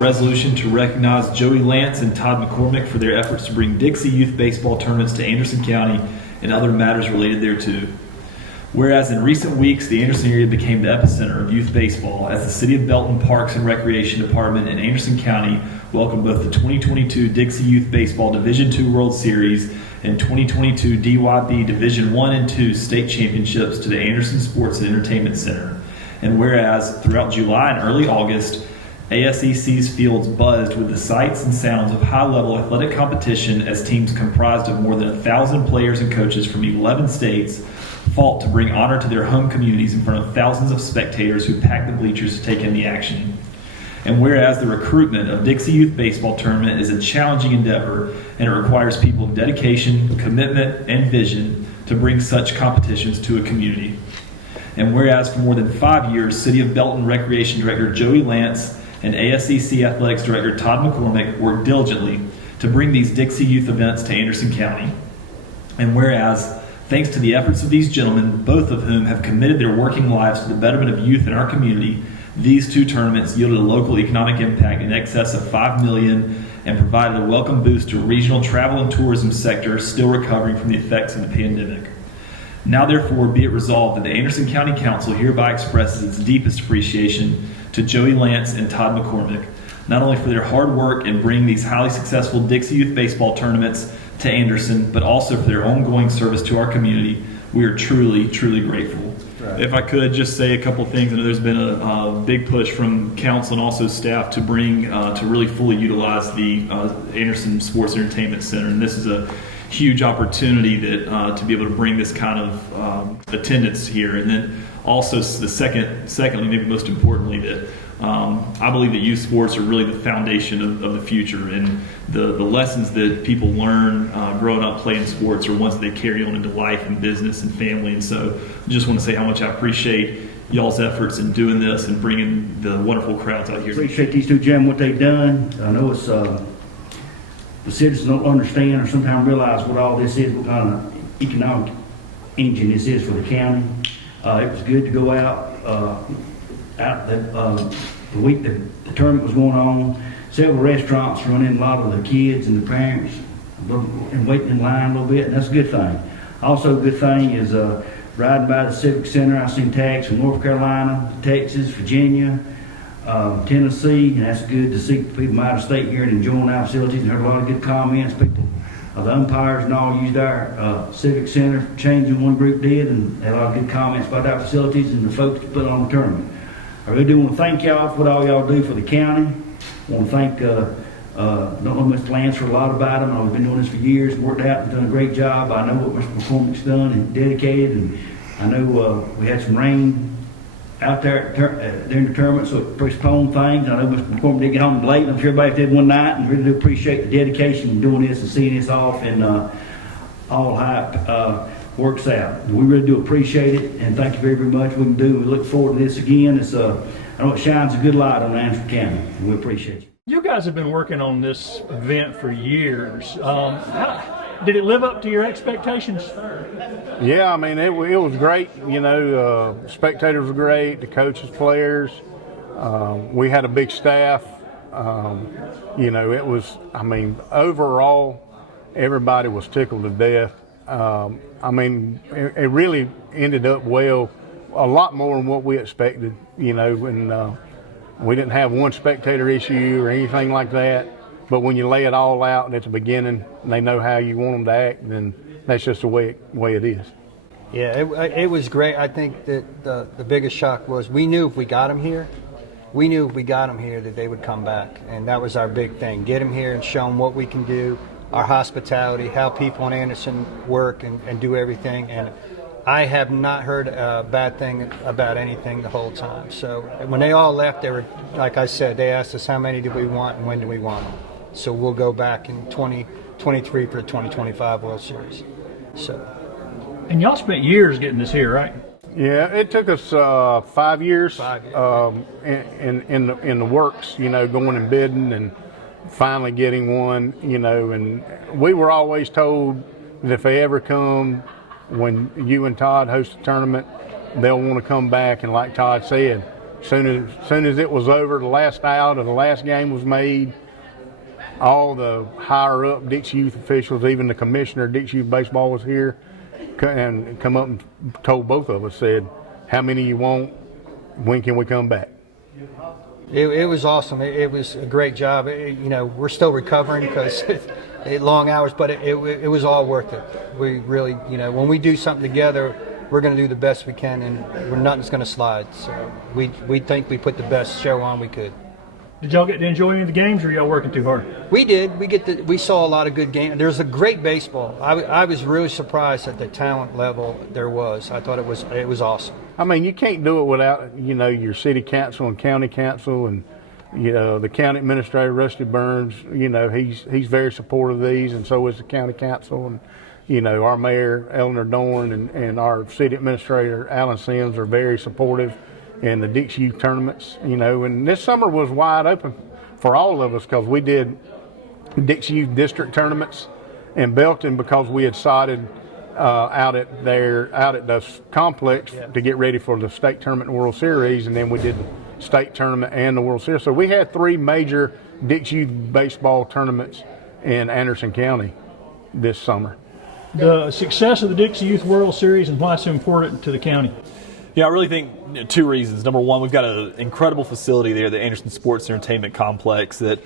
resolution to recognize Joey Lance and Todd McCormick for their efforts to bring Dixie Youth Baseball tournaments to Anderson County and other matters related thereto. Whereas in recent weeks, the Anderson area became the epicenter of youth baseball as the City of Belton Parks and Recreation Department in Anderson County welcomed both the 2022 Dixie Youth Baseball Division II World Series and 2022 DYB Division I and II State Championships to the Anderson Sports and Entertainment Center. And whereas throughout July and early August, ASEC's fields buzzed with the sights and sounds of high-level athletic competition as teams comprised of more than 1,000 players and coaches from 11 states fought to bring honor to their home communities in front of thousands of spectators who packed the bleachers to take in the action. And whereas the recruitment of Dixie Youth Baseball Tournament is a challenging endeavor and it requires people of dedication, commitment, and vision to bring such competitions to a community. And whereas for more than 5 years, City of Belton Recreation Director Joey Lance and ASEC Athletics Director Todd McCormick worked diligently to bring these Dixie Youth events to Anderson County. And whereas, thanks to the efforts of these gentlemen, both of whom have committed their working lives to the betterment of youth in our community, these two tournaments yielded a local economic impact in excess of $5 million and provided a welcome boost to a regional travel and tourism sector still recovering from the effects of the pandemic. Now therefore be it resolved that the Anderson County Council hereby expresses its deepest appreciation to Joey Lance and Todd McCormick, not only for their hard work in bringing these highly successful Dixie Youth Baseball tournaments to Anderson, but also for their ongoing service to our community. We are truly, truly grateful. Right. If I could just say a couple of things, I know there's been a big push from council and also staff to bring, to really fully utilize the Anderson Sports Entertainment Center, and this is a huge opportunity that to be able to bring this kind of attendance here. And then also secondly, maybe most importantly, that I believe that youth sports are really the foundation of the future, and the lessons that people learn growing up playing sports are ones that they carry on into life and business and family. And so I just want to say how much I appreciate y'all's efforts in doing this and bringing the wonderful crowds out here. Appreciate these two gentlemen, what they've done. I know it's the citizens don't understand or sometimes realize what all this is, what kind of economic engine this is for the county. It was good to go out the week the tournament was going on. Several restaurants running, a lot of the kids and the parents and waiting in line a little bit, and that's a good thing. Also a good thing is riding by the Civic Center, I seen tags from North Carolina, Texas, Virginia, Tennessee, and that's good to see people out of state here and enjoying our facilities. And heard a lot of good comments. People, the umpires and all used our Civic Center changing, one group did, and had a lot of good comments about our facilities and the folks that put on the tournament. I really do want to thank y'all for what all y'all do for the county. I want to thank, don't know Mr. Lance for a lot about him. I've been doing this for years, worked out and done a great job. I know what Mr. McCormick's done and dedicated, and I know we had some rain out there during the tournament, so it postponed things. I know Mr. McCormick did get home late, and I'm sure everybody did one night, and really do appreciate the dedication in doing this and seeing this off, and all how it works out. We really do appreciate it, and thank you very, very much. We can do. We look forward to this again. It's I know it shines a good light on Anderson County, and we appreciate you. You guys have been working on this event for years. Did it live up to your expectations? Yeah, I mean, it was great. You know, spectators were great, the coaches, players. We had a big staff. You know, it was, I mean, overall, everybody was tickled to death. I mean, it really ended up well, a lot more than what we expected, you know, and we didn't have one spectator issue or anything like that. But when you lay it all out at the beginning and they know how you want them to act, then that's just the way it is. Yeah, it was great. I think that the biggest shock was we knew if we got them here, that they would come back. And that was our big thing. Get them here and show them what we can do, our hospitality, how people in Anderson work and do everything. And I have not heard a bad thing about anything the whole time. So when they all left, they were, like I said, they asked us how many do we want and when do we want them. So we'll go back in 2023 for the 2025 World Series. So. And y'all spent years getting this here, right? Yeah, it took us 5 years, in the works, you know, going and bidding and finally getting one, you know, and we were always told that if they ever come, when you and Todd host a tournament, they'll want to come back. And like Todd said, Soon as it was over, the last out of the last game was made, all the higher up Dixie Youth officials, even the commissioner of Dixie Youth Baseball was here and come up and told both of us, said, how many you want, when can we come back? It was awesome. It was a great job. We're still recovering because long hours, but it was all worth it. We really, when we do something together, we're going to do the best we can, and nothing's going to slide. So we think we put the best show on we could. Did y'all get to enjoy any of the games, or are y'all working too hard? We did. We saw a lot of good games. There's a great baseball. I was really surprised at the talent level there was. I thought it was awesome. I mean, you can't do it without, your city council and county council and, the county administrator, Rusty Burns, he's very supportive of these, and so is the county council. And, our mayor, Eleanor Dorn, and our city administrator, Alan Sims, are very supportive in the Dixie Youth tournaments, and this summer was wide open for all of us because we did Dixie Youth district tournaments in Belton because we had sided out at the complex to get ready for the state tournament and World Series, and then we did the state tournament and the World Series. So we had 3 major Dixie Youth baseball tournaments in Anderson County this summer. The success of the Dixie Youth World Series and why it's so important to the county. Yeah, I really think 2 reasons. Number one, we've got an incredible facility there, the Anderson Sports Entertainment Complex, that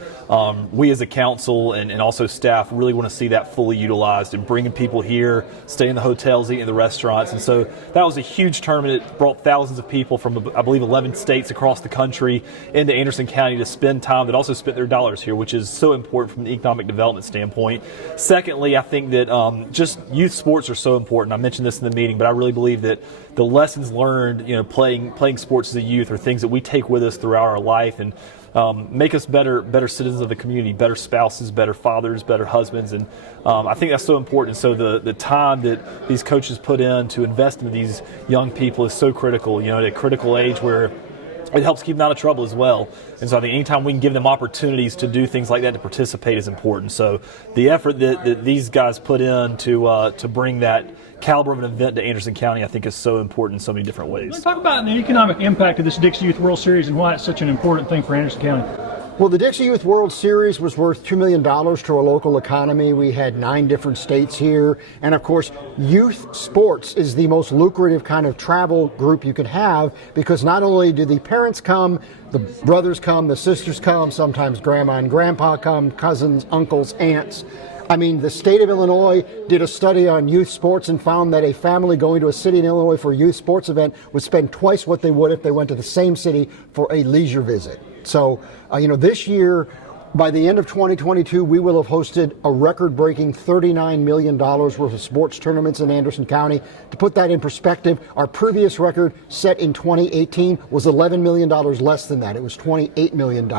we as a council and also staff really want to see that fully utilized and bringing people here, staying in the hotels, eating in the restaurants. And so that was a huge tournament. It brought thousands of people from, I believe, 11 states across the country into Anderson County to spend time, that also spent their dollars here, which is so important from an economic development standpoint. Secondly, I think that just youth sports are so important. I mentioned this in the meeting, but I really believe that the lessons learned, playing sports as a youth are things that we take with us throughout our life and make us better citizens of the community, better spouses, better fathers, better husbands. And I think that's so important. So the time that these coaches put in to invest in these young people is so critical, at a critical age where it helps keep them out of trouble as well. And so I think anytime we can give them opportunities to do things like that, to participate, is important. So the effort that these guys put in to bring that caliber of an event to Anderson County, I think, is so important in so many different ways. Let's talk about the economic impact of this Dixie Youth World Series and why it's such an important thing for Anderson County. Well, the Dixie Youth World Series was worth $2 million to our local economy. We had 9 different states here. And of course, youth sports is the most lucrative kind of travel group you could have, because not only do the parents come, the brothers come, the sisters come, sometimes grandma and grandpa come, cousins, uncles, aunts. I mean, the state of Illinois did a study on youth sports and found that a family going to a city in Illinois for a youth sports event would spend twice what they would if they went to the same city for a leisure visit. So, this year, by the end of 2022, we will have hosted a record-breaking $39 million worth of sports tournaments in Anderson County. To put that in perspective, our previous record set in 2018 was $11 million less than that. It was $28 million.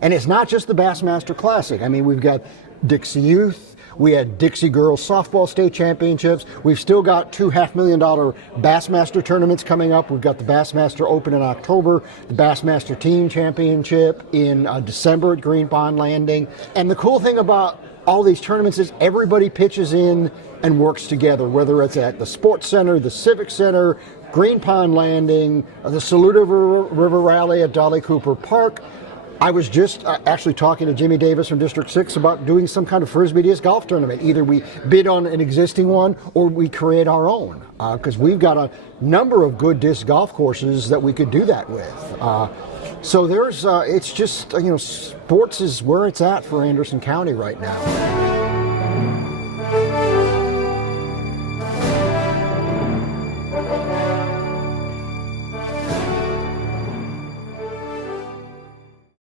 And it's not just the Bassmaster Classic. I mean, we've got Dixie Youth. We had Dixie Girls Softball State Championships. We've still got 2 $500,000 Bassmaster tournaments coming up. We've got the Bassmaster Open in October, the Bassmaster Team Championship in December at Green Pond Landing. And the cool thing about all these tournaments is everybody pitches in and works together, whether it's at the Sports Center, the Civic Center, Green Pond Landing, the Saluda River Rally at Dolly Cooper Park. I was just actually talking to Jimmy Davis from District 6 about doing some kind of Frisbee disc golf tournament. Either we bid on an existing one or we create our own, because we've got a number of good disc golf courses that we could do that with. So there's, it's just, sports is where it's at for Anderson County right now.